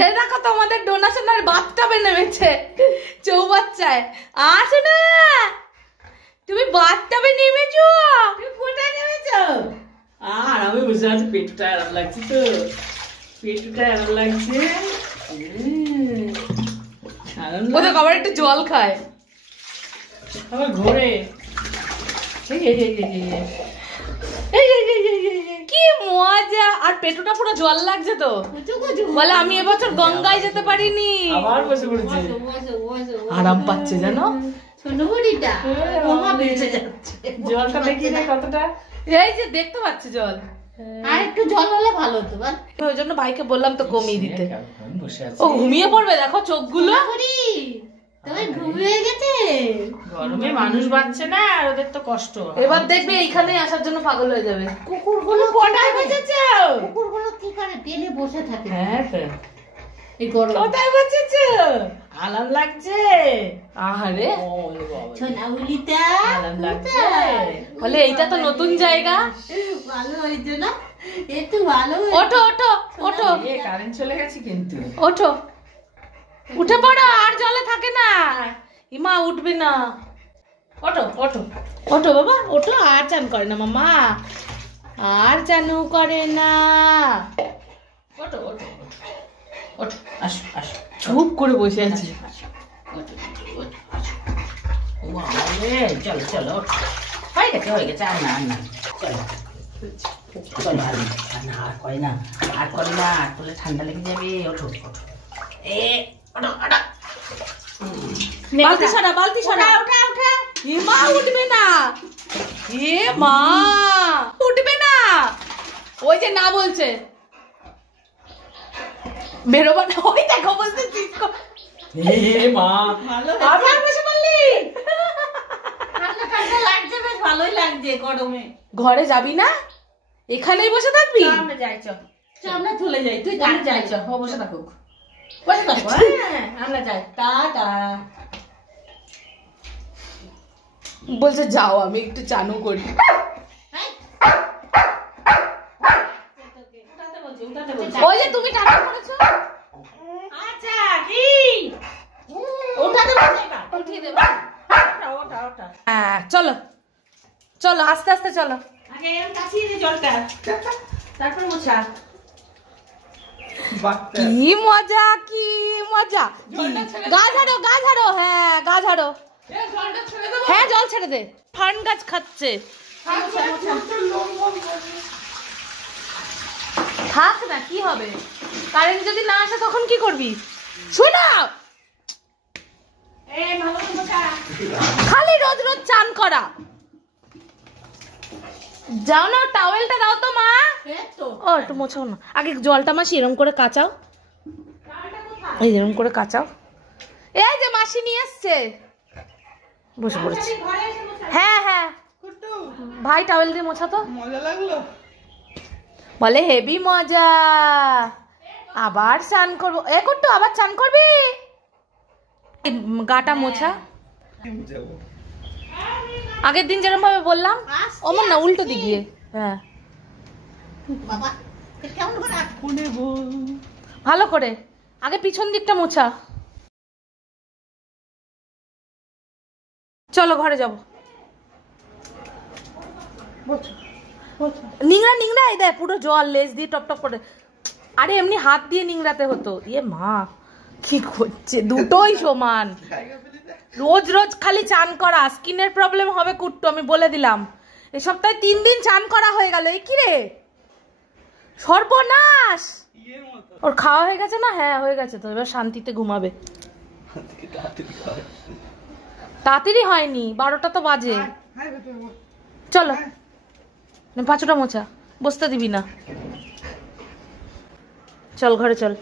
দেখো তোমাদের ডোনেশনের বাথটাবে নেমেছে চৌবাচ্চায়। আসো না, তুমি বাথটাবে নেমেছো। তুমি কোথায় নেমেছো? আর আমি বসে আছি, পেটটা আরাম লাগছে তো, পেটটা আরাম লাগছে। ওদের আবার একটু জল খায় আবার ঘোরে। কি মজা। আর পেটুটা পুরো জল লাগছে তো, বলে আমি এবছর গঙ্গায় যেতে পারিনি। আবার বসে পড়েছে, আরাম পাচ্ছে জানো। জলটা দেখি না কতটা। এই যে দেখতে পাচ্ছি জল, আর একটু জল হলে ভালো হতো। ওই জন্য ভাইকে বললাম তো কমিয়ে দিতে। বসে আছে, ও ঘুমিয়ে পড়বে, দেখো চোখগুলো। ঘুমিয়ে গেছে, গরমে মানুষ বাঁচছে না, আর ওদের তো কষ্ট। এবার দেখবে এইখানে আসার জন্য পাগল হয়ে যাবে। কুকুরগুলো কোথায় বসেছো? কুকুরগুলো কি করে টেনে বসে থাকে হ্যাঁ তো, এই গরম। কোথায় বসেছো? আরাম লাগছে। আহারে সোনাউলিটা আরাম লাগছে। বলে এইটা তো নতুন জায়গা। ভালো হয়েছে না, একটু ভালো। ওঠো ওঠো ওঠো, কারেন্ট চলে গেছে কিন্তু। ওঠো, উঠে পড়ো, আর জলে থাকে না। ইমা উঠবে না, ওঠো ওঠো ওঠো বাবা, ওঠো। আর চান করে না মামা, আর চানু করে না। ওঠো ওঠো ওঠো, আসো আসো, চুপ করে বসে আছে। চলো চলো, হয়ে গেছে হয়ে গেছে, আর না আর না, চলো চলো। আর না, আর করে না, আর করে না, আর করলে ঠান্ডা লেগে যাবে। ওঠো ওঠো, এ ওঠো ওঠো। বালতি সরা, বালতি সরা। উঠা উঠা। মা উঠবে না, এ মা উঠবে না। ওই যে না বলছে বেরোবা না। ওই দেখো বলছে মা আবার বসে পড়লি। ঠান্ডা ঠান্ডা লাগছে, বেশ ভালোই লাগছে গরমে। ঘরে যাবি না, এখানেই বসে থাকবি। আমরা যাই, চল আমরা চলে যাই, তুই আমরা যাই, চল। ও বসে থাকুক, বসে থাকো। হ্যাঁ আমরা যাই, টাটা। বলছে যাও, আমি একটু চানু করি। উঠাতে বলছি, উঠাতে বলছি। ওই যে তুমি টাটা করেছো। আচ্ছা কি উঠাতে বলছি, এবার উঠিয়ে দেবো। ওঠা ওঠা ওঠা। হ্যাঁ চলো চলো, আস্তে আস্তে চলো। আগে এরকম কাছিয়ে দে জলটা, তারপর মোছা। কি মজা, কি মজা। গা ঝাড়ো, গা ঝাড়ো। হ্যাঁ গা ঝাড়ো। হ্যাঁ জল ছেড়ে দে, ফান গাছ খাচ্ছে। থাক না, কি হবে, কারেন্ট যদি না আসে তখন কি করবি? শুই না, খালি রোজ রোজ চান করা। যাও না, টাওয়েলটা দাও তো মা। ও একটু মোছাও না, আগে জলটা মাসি এরম করে কাচাও, এই এরম করে কাচাও। এই যে মাসি নিয়ে এসছে, বসে পড়েছে। হ্যাঁ হ্যাঁ ভাই টাওয়েল দিয়ে মোছা তো। মজা লাগলো, বলে হেভি মজা, আবার চান করবো। এ করতো আবার চান করবি, গাটা মোছা। আগের দিন যেরকম ভাবে বললাম, ওমন না উল্টো দিক দিয়ে। হ্যাঁ বাবা কেমন করে ভালো করে, আগে পিছন দিকটা মোছা। চলো ঘরে যাবো। নিংড়া নিংড়া, এই দেখ পুরো জল লেজ দিয়ে টপ টপ করে। আরে এমনি হাত দিয়ে নিংড়াতে হতো। ইয়ে মা কি করছে, দুটোই সমান। রোজ রোজ খালি চান করা, স্কিনের প্রবলেম হবে কুট্টু, আমি বলে দিলাম। এই সপ্তাহে 3 দিন চান করা হয়ে গেল। এই কি রে সর্বনাশ। ওর খাওয়া হয়ে গেছে না? হ্যাঁ হয়ে গেছে তো, এবার শান্তিতে ঘুমাবে। তাড়াতাড়ি হয়নি, 12টা তো বাজে। চলো পাঁচটা মোছা, বসতে দিবি না। চল ঘরে চল।